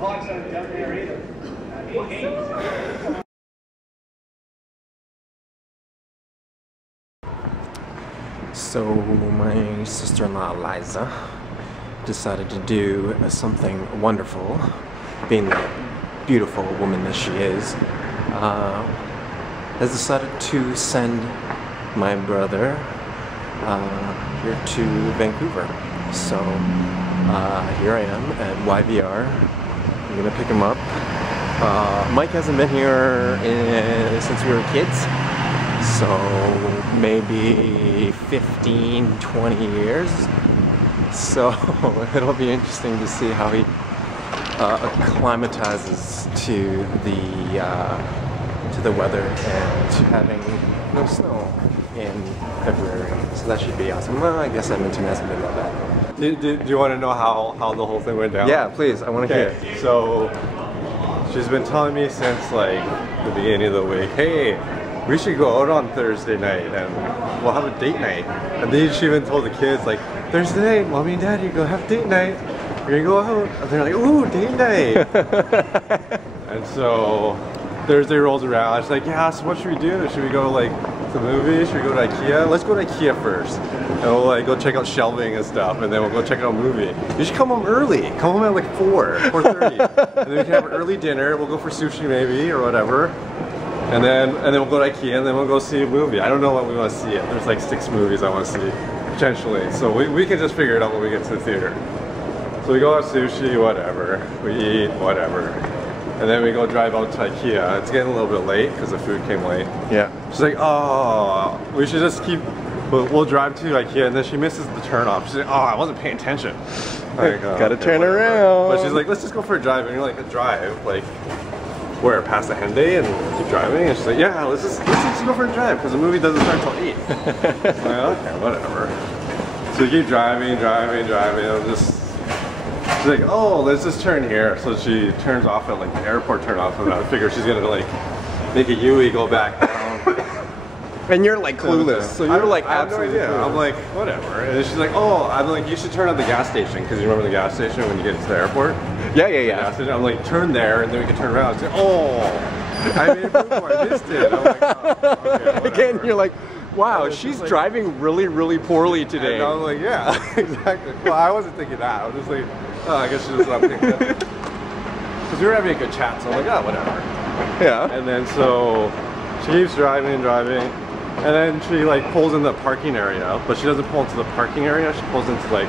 clocks aren't down there either. So my sister-in-law Liza decided to do something wonderful, being the beautiful woman that she is, has decided to send my brother here to Vancouver. So here I am at YVR. I'm gonna pick him up. Mike hasn't been here since we were kids, so maybe 15-20 years. So it'll be interesting to see how he acclimatizes to the weather and having no snow in February. So that should be awesome. Well, I guess Edmonton hasn't been that bad. Do you want to know how the whole thing went down? Yeah, please. I want to hear. So she's been telling me since like the beginning of the week, hey, we should go out on Thursday night and we'll have a date night. And then she even told the kids, like, Thursday night, mommy and daddy go have date night. We're gonna go out. And they're like, ooh, date night. And so Thursday rolls around. She's like, yeah, so what should we do? Should we go like to the movie? Should we go to IKEA? Let's go to IKEA first. And we'll like go check out shelving and stuff, and then we'll go check out a movie. You should come home early. Come home at like 4:30. And then we can have an early dinner. We'll go for sushi maybe or whatever. And then we'll go to IKEA and then we'll go see a movie. I don't know what we want to see yet. There's like 6 movies I want to see, potentially. So we can just figure it out when we get to the theater. So we go have sushi, whatever. We eat, whatever. And then we go drive out to IKEA. It's getting a little bit late because the food came late. Yeah. She's like, oh, we should just keep, we'll drive to IKEA, and then she misses the turn off. She's like, oh, I wasn't paying attention. Like, Gotta okay, turn whatever. around. But she's like, let's just go for a drive. And you're like, a drive? Like, where, past the Henday and keep driving? And she's like, yeah, let's just go for a drive because the movie doesn't start until 8. I'm like, okay, whatever. So we keep driving. I'm just, she's like, oh, let's just turn here. So she turns off at like the airport turn off, and I figure she's gonna like make a U-ey go back down. And you're like clueless. So you're like, I have no idea. clueless. I'm like, whatever. And then she's like, oh, I'm like, you should turn at the gas station because you remember the gas station when you get to the airport. Yeah. Gas station. I'm like, turn there, and then we can turn around. She's like, oh, I made it before. I missed it. I'm like, oh, okay, Again, you're like, wow, she's like, driving really poorly today. And I'm like, yeah, exactly. Well, I wasn't thinking that. I was just like, oh, I guess she was not thinking that. Because we were having a good chat, so I'm like, oh, whatever. Yeah. And then so she keeps driving, and then she like pulls in the parking area, but she doesn't pull into the parking area. She pulls into like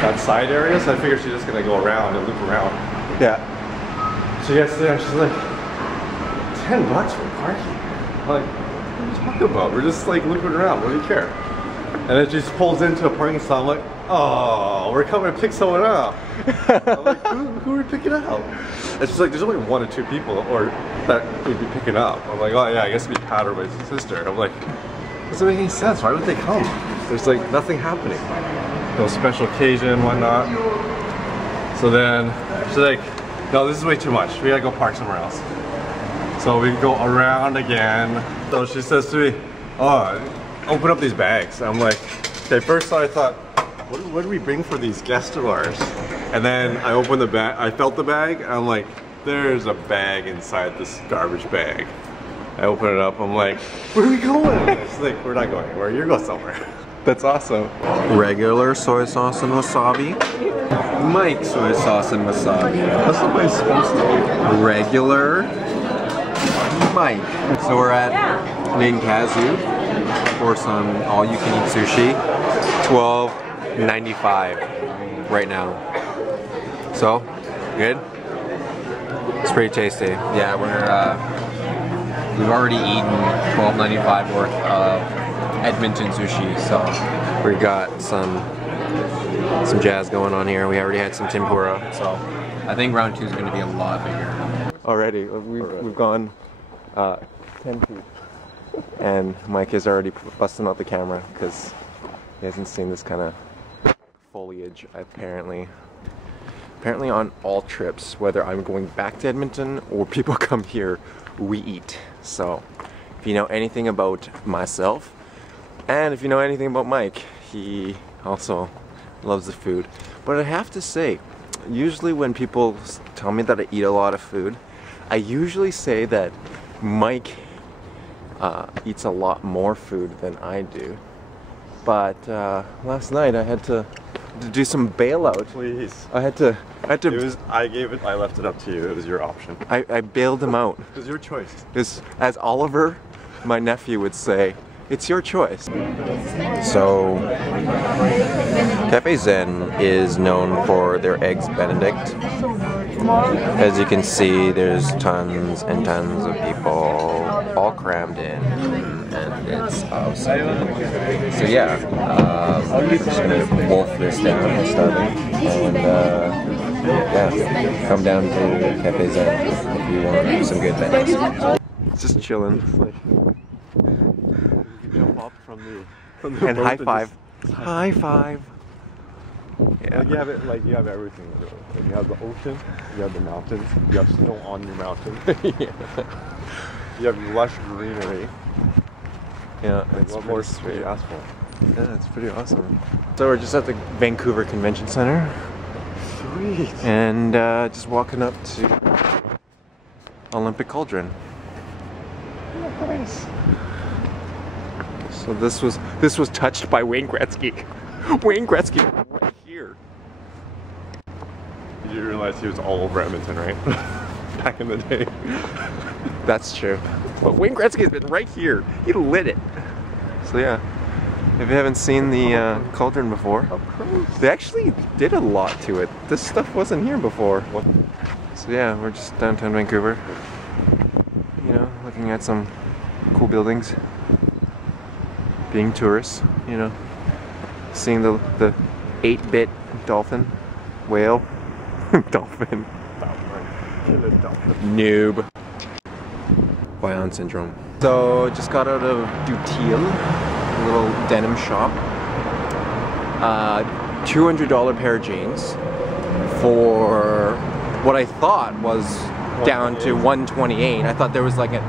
that side area. So I figure she's just gonna go around and loop around. Yeah. She gets there, and she's like, $10 for parking. I'm like, what are you talking about? We're just like looping around. What do you care? And then she just pulls into a parking slot. I'm like, oh, we're coming to pick someone up. I'm like, who are we picking up? And she's like, there's only 1 or 2 people or that we'd be picking up. I'm like, oh yeah, I guess it'd be Pat or my sister. I'm like, doesn't make any sense. Why would they come? There's like nothing happening. No special occasion, whatnot. So then she's like, no, this is way too much. We gotta go park somewhere else. So we go around again. So she says to me, oh, open up these bags. I'm like, okay, first I thought, what do we bring for these guests of ours? And then I opened the bag, I felt the bag, and I'm like, there's a bag inside this garbage bag. I open it up, I'm like, where are we going? She's like, we're not going anywhere, you're going somewhere. That's awesome. Regular soy sauce and wasabi. Mike soy sauce and wasabi. That's the way it's supposed to be. Regular Mike. So we're at Ninkazu for some all-you-can-eat sushi. $12.95 right now. So, good? It's pretty tasty. Yeah, we've already eaten $12.95 worth of Edmonton sushi, so we got some jazz going on here. We already had some tempura, so I think round 2 is going to be a lot bigger. Already, we've gone 10 feet, and Mike is already busting out the camera because he hasn't seen this kind of foliage apparently. Apparently on all trips, whether I'm going back to Edmonton or people come here, we eat. So if you know anything about myself, and if you know anything about Mike, he also loves the food. But I have to say, Usually when people tell me that I eat a lot of food, I usually say that Mike eats a lot more food than I do. But last night I had to do some bailout. Please. I had to. I left it up to you. It was your option. I bailed him out. It was your choice. As Oliver, my nephew, would say, it's your choice. So, Cafe Zen is known for their Eggs Benedict. As you can see, there's tons and tons of people all crammed in, and it's awesome. So yeah, I'm just gonna wolf this down and start it, and yeah, come down to Cafe Zen if you want some good things. Just chilling. Jump up from the And boat high five. High five. Yeah. Like you have everything. Like you have the ocean, you have the mountains, you have snow on your mountain. Yeah. You have lush greenery. Yeah, Like, it's what more pretty could you sweet. ask for? Yeah, it's pretty awesome. So we're just at the Vancouver Convention Center. Sweet. And just walking up to Olympic Cauldron. Nice. So this was touched by Wayne Gretzky. Wayne Gretzky right here. Did you realize he was all over Edmonton, right? Back in the day. That's true. But Wayne Gretzky's been right here. He lit it. So yeah, if you haven't seen the cauldron before, they actually did a lot to it. This stuff wasn't here before. So yeah, we're just downtown Vancouver. You know, looking at some cool buildings. Being tourists, you know. Seeing the 8-bit dolphin, whale, dolphin. Noob. Bion syndrome. So just got out of Dutille, a little denim shop. $200 pair of jeans for what I thought was down to $128. I thought there was like a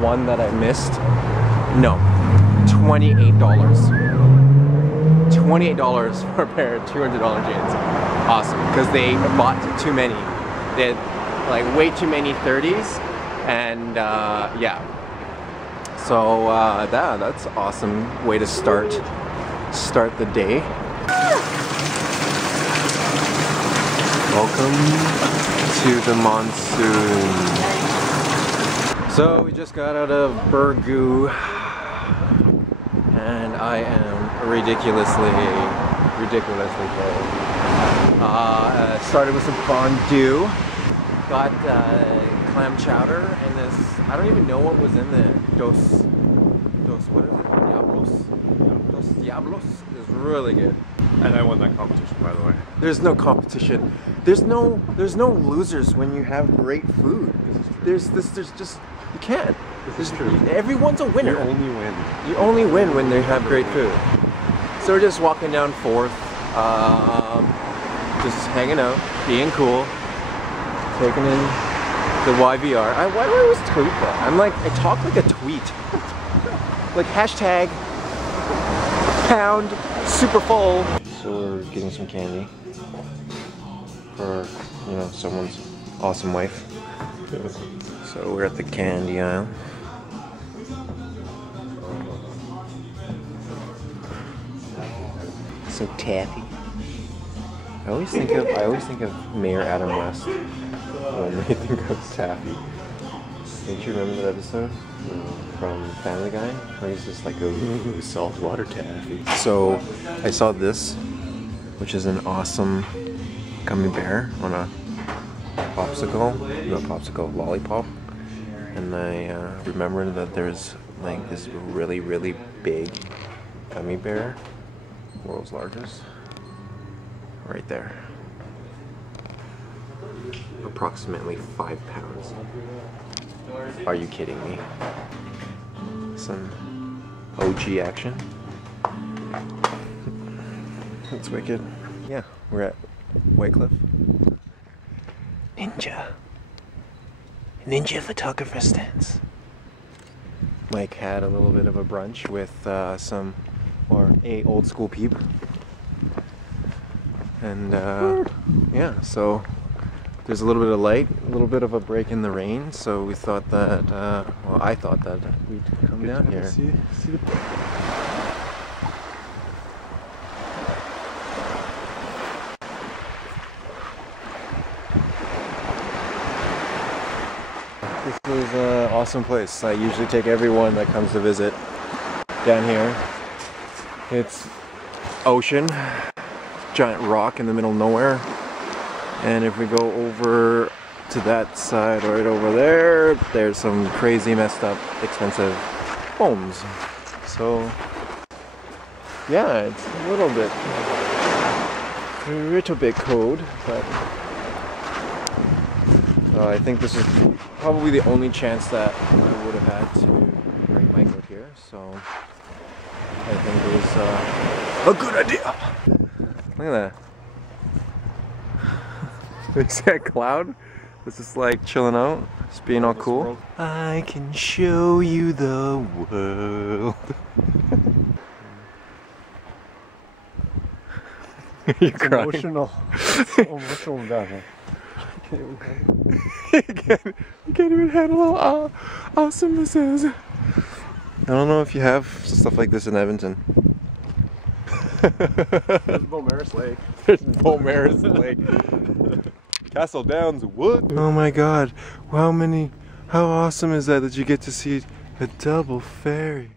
one that I missed. No, $28. $28 for a pair of $200 jeans. Awesome, because they bought too many. They had like way too many 30s, and yeah. So that's an awesome way to start the day. Welcome to the monsoon. So we just got out of Burgoo, and I am ridiculously full. Started with some fondue, got clam chowder, and this, I don't even know what was in there. What is it? Dos Diablos is really good. And I won that competition, by the way. There's no competition. There's no losers when you have great food. There's just, you can't. This is true. Everyone's a winner. You only win. You only win when they have great food. So we're just walking down 4th, just hanging out, being cool, taking in the YVR. Why do I always tweet that? I talk like a tweet. Like hashtag pound super full. So we're getting some candy for, you know, someone's awesome wife. So we're at the candy aisle. So taffy. I always think of Mayor Adam West when I think of taffy. Don't you remember that episode from Family Guy where he's just like, ooh, saltwater taffy? So I saw this, which is an awesome gummy bear on a lollipop, and I remembered that there's like this really big gummy bear, world's largest, right there, approximately 5 pounds. Are you kidding me? Some OG action. That's wicked. Yeah, we're at Whitecliff. Ninja photographer stance. Mike had a little bit of a brunch with a old school peep. And yeah, So there's a little bit of light, a little bit of a break in the rain. So we thought that, well, I thought that we'd come down here. See the This is an awesome place. I usually take everyone that comes to visit down here. It's ocean, giant rock in the middle of nowhere. And if we go over to that side, right over there, there's some crazy messed up, expensive homes. So yeah, it's a little bit cold, but I think this is probably the only chance that I would have had to bring Mike out here, so I think it was a good idea. Look at that. You see that cloud? It's just like chilling out, just being all cool. I can show you the world. You're crying. emotional. It's so emotional down here. You can't even handle how awesome this is. I don't know if you have stuff like this in Edmonton. There's Beaumaris Lake. There's Beaumaris Lake. Castle Downs Wood. Oh my god. How awesome is that you get to see a double ferry?